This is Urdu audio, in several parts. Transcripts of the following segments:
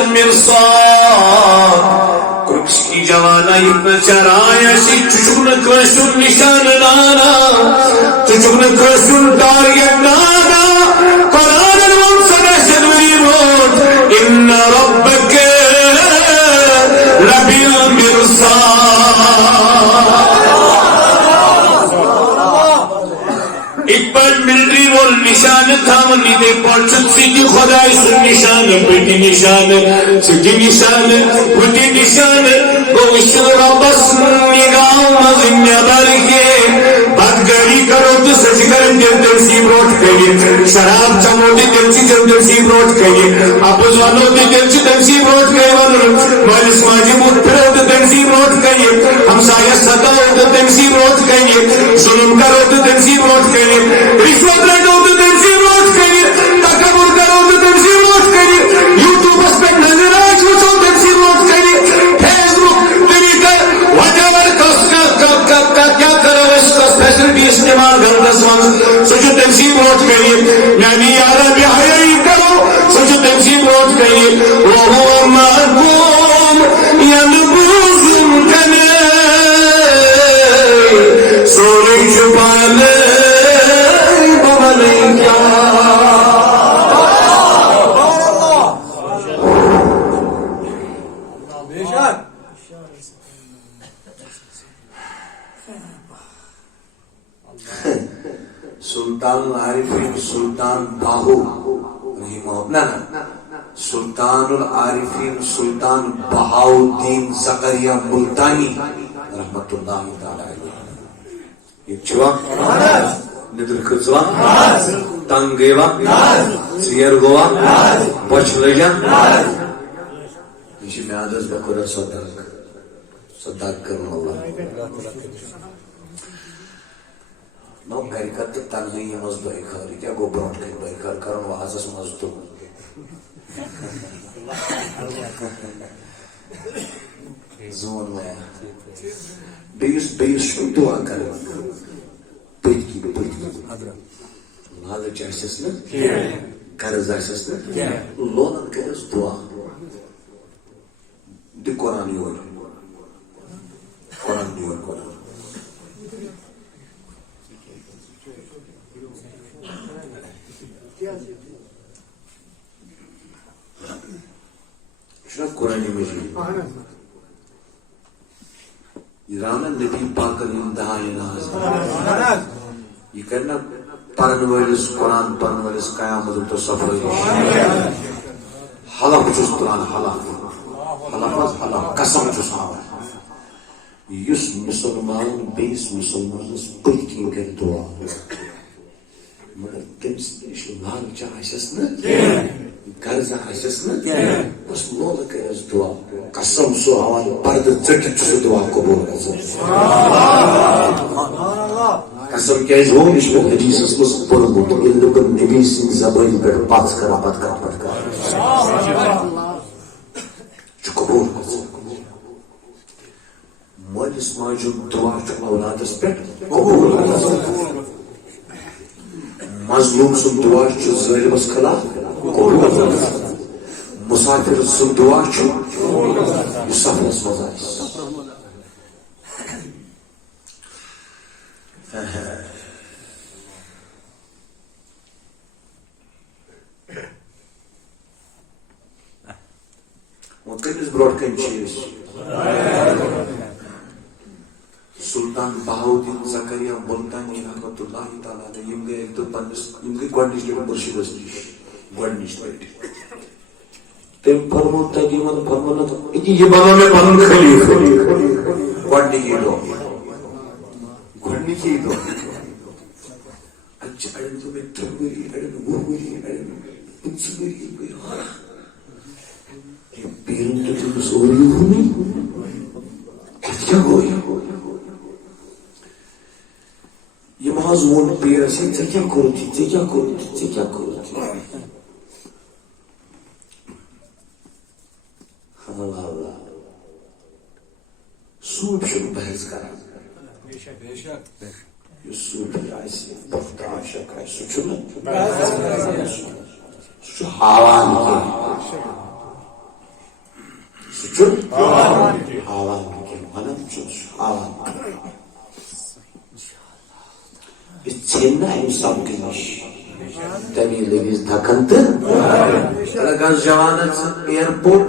بالمرصاد کچھ کی جوانائی چرایا سی چچکن کرسن نشان نانا چچکن کرسن ٹارگٹ نانا قرآن المنصر شنوری روڈ ان ربک ملٹری رول نشان تھا منی دے پہنچت سیدھی خدای سن نشان بیٹی نشان سیدھی نشان بیٹی نشان گوشت ربس نگاہ مزنیا برکے بدگری کرو تو سچ کرن دل تنسیب روٹ کہیے شراب چمو دی دل سی دل تنسیب روٹ کہیے اپس والو دی دل سی تنسیب روٹ کہیے والس ماجی مت پھرو تو تنسیب روٹ کہیے ہمسایہ ستاؤ تو تنسیب روٹ کہیے ظلم کرو تو تنسیب روٹ کہیے رشوت لٹو تو تنسیب روٹ کہیے تکبر کرو تو تنسیب روٹ کہیے یوٹیوب پر نظر آج وچو تنسیب روٹ کہیے فیس بک ٹویٹر وٹیور کیا کرو اس کا فیسلٹی استعمال کرنا سوچو تنسیب روٹ کہیے یعنی یارہ بہائی کرو سوچو تنسیب روٹ کہیے وہو معکوم ینبوزم کنے سونے چھپانے سلطان العارفین سلطان باہو سلطان العارفین سلطان بہاؤدین زکریا ملتانی رحمت اللہ تعالی علیہ یہ چھوا ندر کھچوا تنگ گیوا سیر گوا بچ لگا یہ میادس بکرہ صدق کرنا اللہ نو گھرکت تنہی مز بائیخاری کیا گو برونٹ کئی بائیخار کرن وازس مزدو زون میں بیس شو دعا کرن پیٹ کی لالچ آسس نا قرض آسس نا لونن کرس دعا دی قرآن یور قرآن قرآن مجید ایران نبی پاک انتہائی ناز یہ کرنا پرن والس قرآن پرن والس قیامت تو صفائی حلف چس قرآن حلف قسم چس یس مسلمان بیس مسلمانس پتکین کر دعا مگر تمس لالچ آسس نا قرض آسس نا بس لول کرس دعا قسم سو حوال پرد ژٹت سو دعا قبول گژھان قسم کیاز ہو یہ حدیثس مز پورمت ییٚلہِ بہٕ نبی سٕنٛدِ زبٲنۍ پٮ۪ٹھ پژھ کران پتہٕ چھُ قبول گژھان مٲلِس ماجہِ ہُنٛد دعا چھُ اولادس پٮ۪ٹھ قبول گژھان مظلوم سن دعا چھُ ظٲلمس خلاف قبول گژھان مسافر سن دعا چھُ یُس سفرس منٛز آسہِ کٔمِس برونٛٹھ کَنہِ چھِ أسۍ سلطان بہاؤدین زکریا ملتانی رحمت اللہ تعالیٰ علیہ یم گئے ایک دو پنس یم گئے گوڑنش لئے مرشدس نش گوڑنش لئے تم فرمو تقیمت فرمونا تو یہ بنا میں پنن خلیف گوڑنی کی دو اچھا اڑن تو میں ترگوری اڑن گوری اڑن پنسگوری یہ پیرن تو تم سوری ہونی کیا گوئی یہ محض وون پیر سے کیا کرتی اللہ سوپ شروع بحث کرا یہ سوپ آئیسی بخت عاشق آئیسی سو حالان کے havan hanım havan. Biz seninle insan gülmüş. Demirli biz takıntı. Gaz javanat airport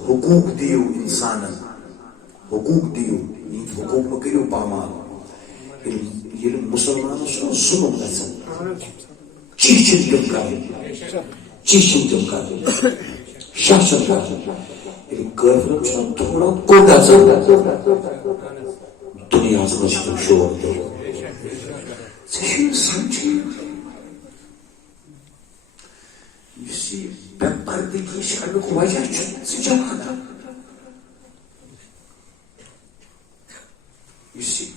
حقوق دیو انسانن حقوق دیو یہ حقوق میں کریو پامال یہ مسلمان سنو گژھان چیچن تم کر شاشن کر یہ کافر تھوڑا کوٹا دنیا میں تم شور دو سمجھی بے پردگی امیک وجہ جوان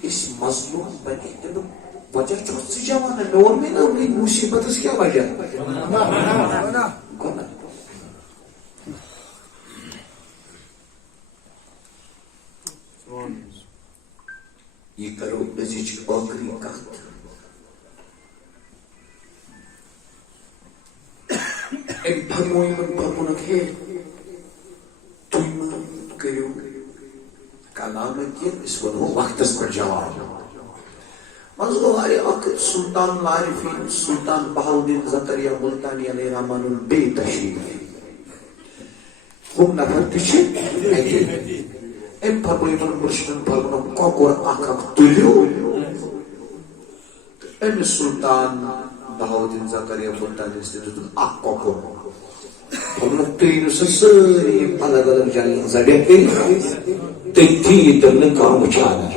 اس مظلوم بنے تمیک وجہ جوان مور میں نوری مصیبت کیا وجہ گناہ. یہ کرو ازچ آخری کت ایک فرمونک ہے تم کرو کلام کی اس ونو وقتس پر جواب مزگواری اک سلطان العارفین سلطان بہاؤالدین زکریا ملتانی علیہ رحمان البے تشریف ہم نفر تشی ام فرمون مرشدن فرمون کوکور اک تلیو ام سلطان بہاؤالدین زکریا ملتانی استدود اک کوکور ہم تین سری الگ الگ جگہیں زڑے کے تھی تم نے کام اچھانا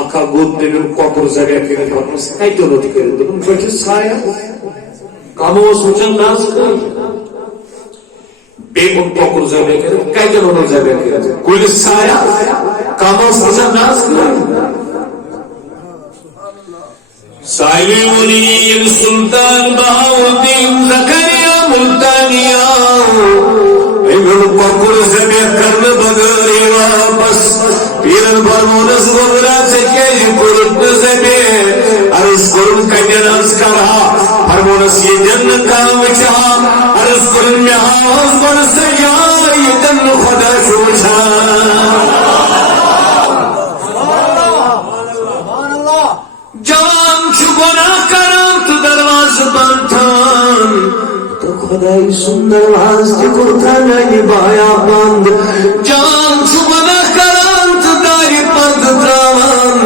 اکا گود تین کوکور زڑے کے فرمس کئی دولت کرے تم بچے سایہ کام وہ سوچن ناس کر بے ان کوکور زڑے کے کئی دولت زڑے کے کوئی سایہ کام وہ سوچن ناس کر سائلی ولی سلطان بہاؤالدین زکریا ملتانیہ ایمن کوکور زبے کرنے بغیر واپس پیرن فرمونس گبرا سے کیجی پورت زبے عرض کرن کنین عرض کرا فرمونس یہ جن کام چاہا عرض کرن میں آواز برس جا یہ جن خدا شوچا جوان چکونا کرم تو دروازہ بندھان تو خدای سندر واز کرتا نہیں بایا بند جوان چکونا کرم تو داری پند دراوان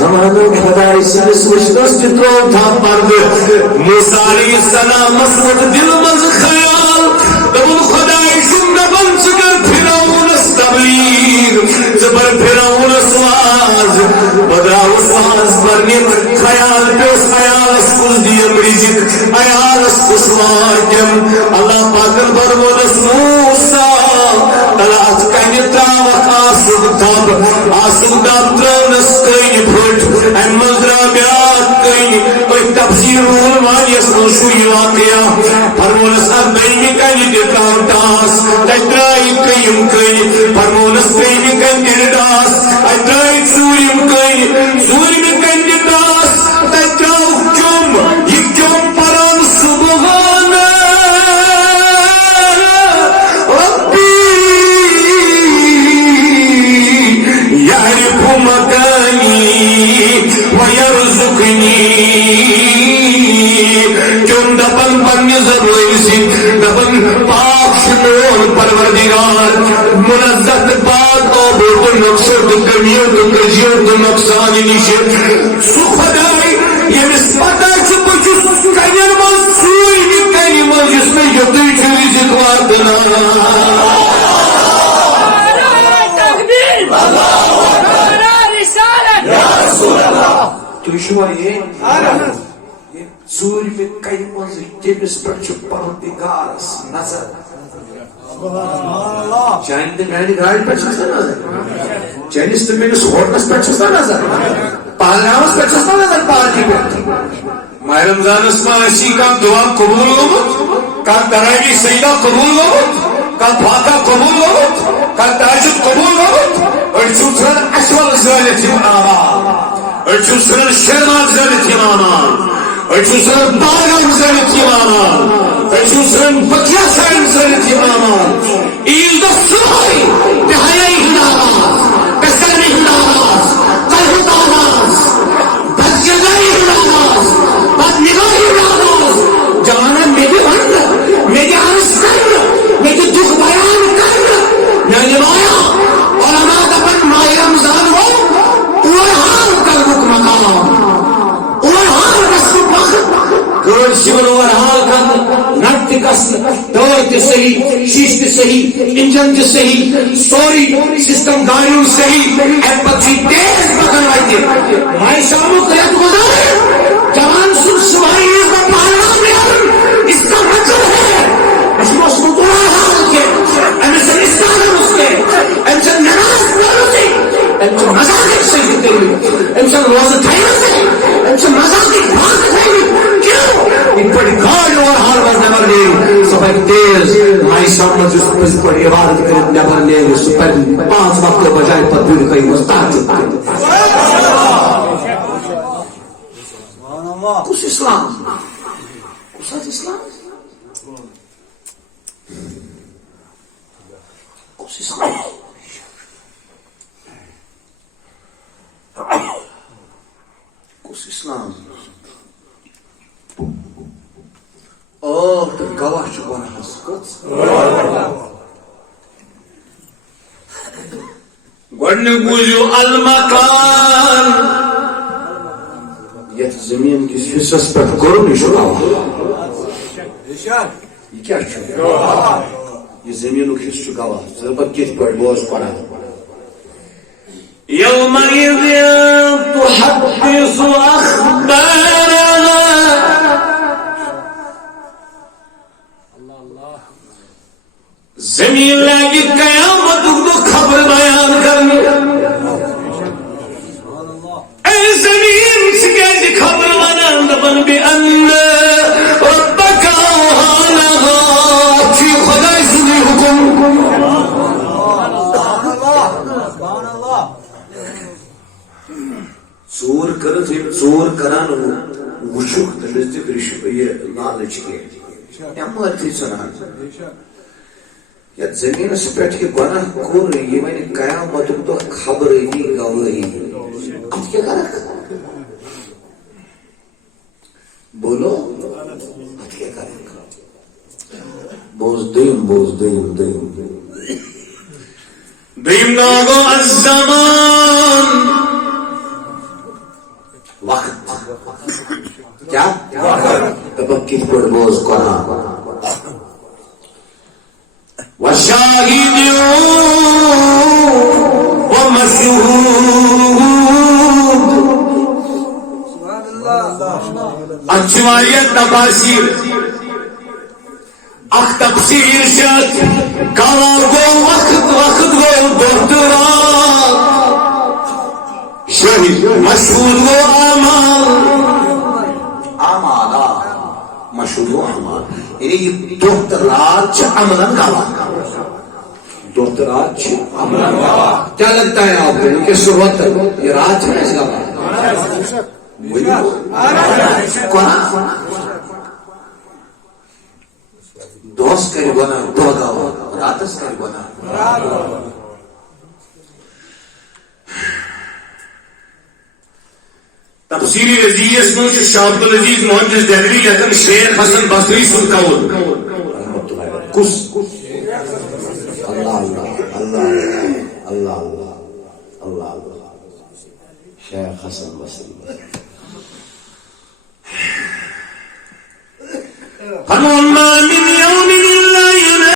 جوان خدای سرس وشدس چترو تھا پرد موسیٰ علیہ السلام مسود دل مز خیال دبن خدای سندر بند چکر پھراؤن استبلیر زبر پھراؤن سواز بدراؤ سواز برنی خیال پیس خیال اسکل دیا بریجک ایال اسکسوار کم اللہ پاکر برمونس موسیٰ تلات کہنی تراوک آسک تھاب آسک دابدرانس کہنی پھوٹ احمد رابیات کہنی کوئی تفسیر علمان یسنو شوی واقعہ برمونس ابنی کہنی دکاؤ تاس تجرائی کہیم کہنی برمونس کہنی کہنی رداس اجرائی سوریم کہنی سوریم کہنی داس تجراؤ جم یک جم پران سبحان ربی یعرف مکانی ویرزقنی جم دبن بنی ضروری دبن پاک شنور پروردگار منزد پاک اور نقصر دکمیوں دکجیوں دنقصانی نیشے سخدائی یہ نسبتا چپچس کنیر مز سوئی کی کنی مز جس میں یدی چوئی زدوار دنا تکبیر اللہ اکبر رسالت یا رسول اللہ تو شما یہ سوئی میں کنی مز جیبس پر چپردگارس نظر چانہ تو میانہ گاڑی پہ نظر چانس تو میرس ہوٹلس پہ نظر پہلگامس پہ نظر پارٹی پہ ماہ رمضانس مسی کھانا دعا قبول گومت کھانا تراویح سجدہ قبول گومت کھانا فاتحہ قبول گومت کھانا تہجد قبول گومت اور چھن اشول زالت یم آمان اور چھن شرمان زالت یم آمان اور چھن باغان زالت یم آمان اور چھن بکیا سائن زالت یم آمان عید دو صبحی نہائی ہناراز بسانی ہناراز قلب آراز بدگلائی ہناراز بد نگاہی ہناراز جوانا میری بند میری عرض کر میری دکھ بیان کر میں نمایا علماء دفن ماہ رمضان ہو اوہار کر رک مقام اوہار رسم وقت گرد شیون اوہار کر نٹ کس دور تے صحیح شیش تے صحیح انجن تے صحیح سوری سسٹم گاڑیوں صحیح ایپتھی تیز پکڑ وائتے مائی شامو قیت گزارے جوان سن سوائی اس کا پہلا بیان اس کا مطلب ہے اس کو سنتوڑا حال کے ایمسن اسکالر اس کے ایمسن نماز پڑھتے ایمسن مزاقی صحیح کرتے ایمسن روز تھائینا سے ایمسن مزاقی بھاگ تھائینا کیوں ان پر گاڑی اور حال باز نمر لے سپر تیز مائی شامو جس پر عبادت کرت نمر لے سپر 5 وقت بجائے پر دور کئی مستاق کس اسلام کس اسلام کس اسلام کس اسلام تو گواہ چھ گناہس کس گوڑنے بوجھو المکان یہ زمین کس حصص پر کرو نہیں گواہ یہ کیا یہ زمین حصہ گواہ ضربت کس پر بوز پڑا يومئذ تحدث أخبارها زمین لگی قیامت کو خبر بیان کرنی اے زمین سے کیا خبر بیان دبن بأن ربك أوحى في خدا سنی حکم ژور کرت ژور کران وچھک تو نزدیک رشو یہ لالچ کے مرتھی ژھنان یتھ زمینس پہ گناہ کور یہ ون قیامت دہ خبر گواہی ات کیا کرک بولو ات کیا کرک بوز دیم ناگو الزمان وقت کیا وقت کت پہ بوز قرآن وشاہد ومشہود اچھواریت تفاسیر اخ تفسیر شد کلا گو وقت گو دختران شہید مشہود گو آمالا مشہود گو آمال یعنی یہ دخترات عملاً گواہ دخترات عملاً گواہ کیا لگتا ہے آپ کو کہ صحبت یہ رات ہے اس گواہ دوست کری گونا دو گواہ راتس کری گونا تفسیری رضیس میں شاہ عبدالعزیز محدث دہلوی لکھن شیخ حسن بصری سن قول کس اللہ اللہ اللہ اللہ اللہ اللہ شیخ حسن بصری فرمان ما من